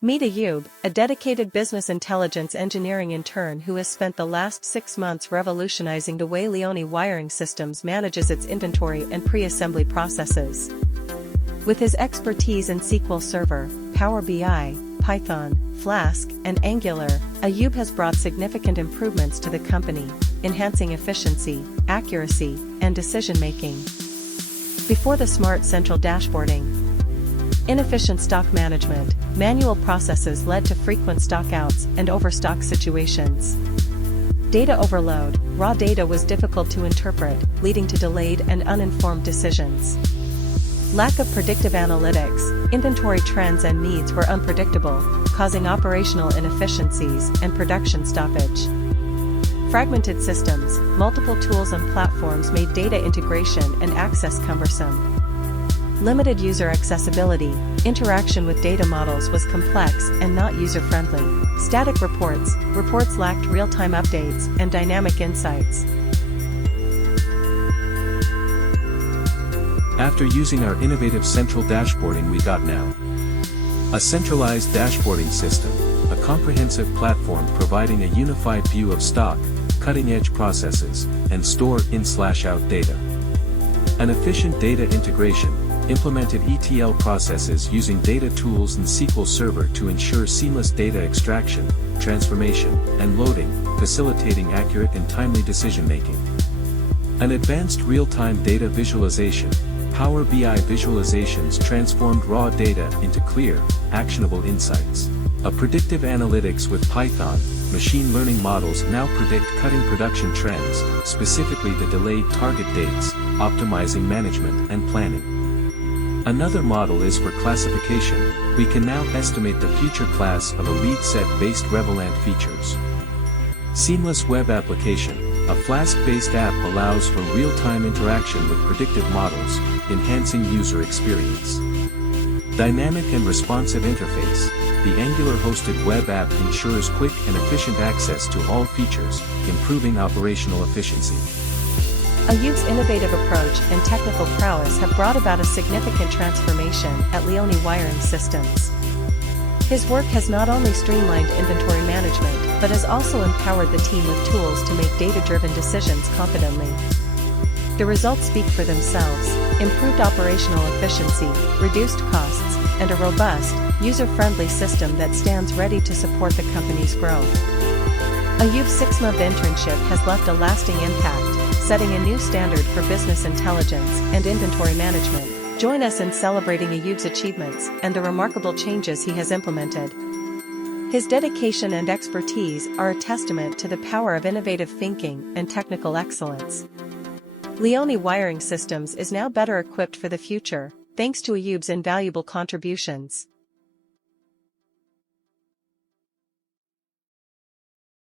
Meet Ayub, a dedicated business intelligence engineering intern who has spent the last 6 months revolutionizing the way Leoni Wiring Systems manages its inventory and pre-assembly processes. With his expertise in SQL Server, Power BI, Python, Flask, and Angular, Ayub has brought significant improvements to the company, enhancing efficiency, accuracy, and decision-making. Before the smart central dashboarding, inefficient stock management, manual processes led to frequent stockouts and overstock situations. Data overload, raw data was difficult to interpret, leading to delayed and uninformed decisions. Lack of predictive analytics, inventory trends and needs were unpredictable, causing operational inefficiencies and production stoppage. Fragmented systems, multiple tools and platforms made data integration and access cumbersome. Limited user accessibility, interaction with data models was complex and not user-friendly. Static reports lacked real-time updates and dynamic insights. After using our innovative central dashboarding, we got now a centralized dashboarding system, a comprehensive platform providing a unified view of stock, cutting-edge processes, and store-in/out data. An efficient data integration, implemented ETL processes using data tools and SQL Server to ensure seamless data extraction, transformation, and loading, facilitating accurate and timely decision-making. An advanced real-time data visualization, Power BI visualizations transformed raw data into clear, actionable insights. A predictive analytics with Python, machine learning models now predict cutting production trends, specifically the delayed target dates, optimizing management and planning. Another model is for classification. We can now estimate the future class of a lead set based Revolant features. Seamless web application. A Flask-based app allows for real-time interaction with predictive models, enhancing user experience. Dynamic and responsive interface. The Angular-hosted web app ensures quick and efficient access to all features, improving operational efficiency. Ayub's innovative approach and technical prowess have brought about a significant transformation at Leoni Wiring Systems. His work has not only streamlined inventory management, but has also empowered the team with tools to make data-driven decisions confidently. The results speak for themselves: improved operational efficiency, reduced costs, and a robust, user-friendly system that stands ready to support the company's growth. Ayub's 6-month internship has left a lasting impact, setting a new standard for business intelligence and inventory management. Join us in celebrating Ayub's achievements and the remarkable changes he has implemented. His dedication and expertise are a testament to the power of innovative thinking and technical excellence. Leoni Wiring Systems is now better equipped for the future, thanks to Ayub's invaluable contributions.